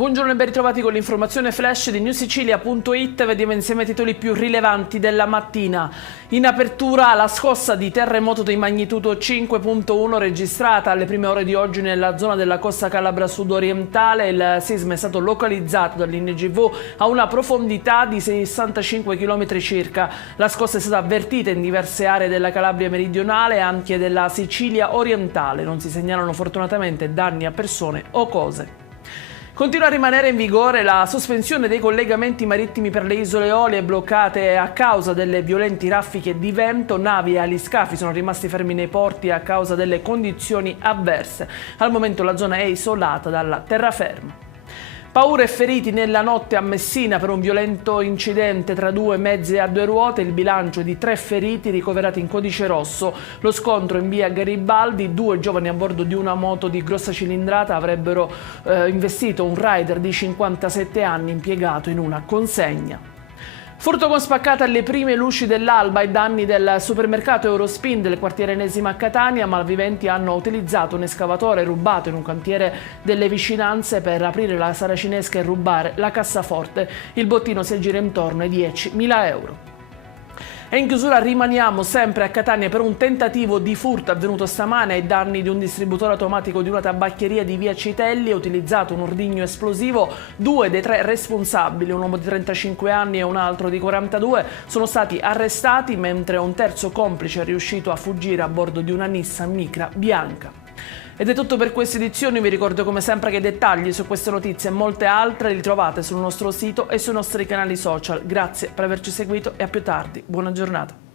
Buongiorno e ben ritrovati con l'informazione flash di newsicilia.it. Vediamo insieme i titoli più rilevanti della mattina. In apertura la scossa di terremoto di magnitudo 5.1 registrata alle prime ore di oggi nella zona della costa calabra sudorientale. Il sisma è stato localizzato dall'INGV a una profondità di 65 km circa. La scossa è stata avvertita in diverse aree della Calabria meridionale e anche della Sicilia orientale. Non si segnalano fortunatamente danni a persone o cose. Continua a rimanere in vigore la sospensione dei collegamenti marittimi per le isole Eolie bloccate a causa delle violenti raffiche di vento. Navi e aliscafi sono rimasti fermi nei porti a causa delle condizioni avverse. Al momento la zona è isolata dalla terraferma. Paura e feriti nella notte a Messina per un violento incidente tra due mezzi a due ruote. Il bilancio è di 3 feriti ricoverati in codice rosso. Lo scontro in via Garibaldi. 2 giovani a bordo di una moto di grossa cilindrata avrebbero investito un rider di 57 anni impiegato in una consegna. Furto con spaccata alle prime luci dell'alba ai danni del supermercato Eurospin del quartiere Enesima a Catania. Malviventi hanno utilizzato un escavatore rubato in un cantiere delle vicinanze per aprire la saracinesca e rubare la cassaforte. Il bottino si aggira intorno ai 10.000 euro. E in chiusura rimaniamo sempre a Catania per un tentativo di furto avvenuto stamane ai danni di un distributore automatico di una tabaccheria di via Citelli. È utilizzato un ordigno esplosivo. 2 dei 3 responsabili, un uomo di 35 anni e un altro di 42, sono stati arrestati, mentre un terzo complice è riuscito a fuggire a bordo di una Nissan Micra bianca. Ed è tutto per questa edizione. Vi ricordo come sempre che i dettagli su queste notizie e molte altre li trovate sul nostro sito e sui nostri canali social. Grazie per averci seguito e a più tardi. Buona giornata.